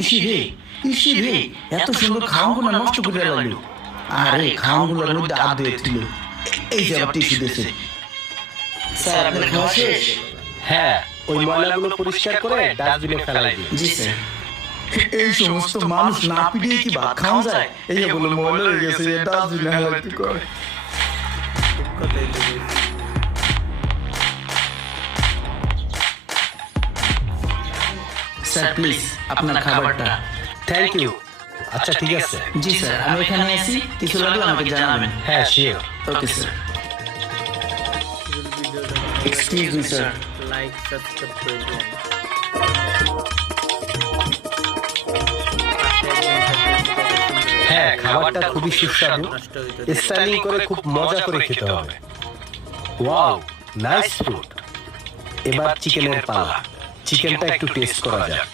ইসিরে ইসিরে এত সুন্দর খাওয়াগুলো নষ্ট করে লাগলো। আরে খাওয়াগুলোর মধ্যে আদ দিয়েছিল। এই যে আবার টিস্যু দিয়েছে। স্যার আপনার খাওয়া শেষ? হ্যাঁ, ওই ময়লাগুলো পরিষ্কার করে ডাস্টবিনে ফেলাই দিন। জি স্যার। এই সমস্ত মানুষ না পিটিয়ে কি ভাত খাওয়া যায়? এইগুলো ময়লা হয়ে গেছে, ডাস্টবিনে ফেলাইতে কয়। স্যার প্লিজ আপনার খাবারটা। Thank you. আচ্ছা ঠিক আছে। জি স্যার, আমি এখানে আছি, কিছু লাগলে আমাকে জানাবেন। হ্যাঁ sure. Okay sir. Excuse me sir. Like subscribe করে দিন। হ্যাঁ, খাবারটা খুবই সুস্বাদু। স্টাইলিং করে খুব মজা করে খেতে হবে। Wow, nice food. এবার চিকেনের পালা। চিকেনটা একটু টেস্ট করা যাক।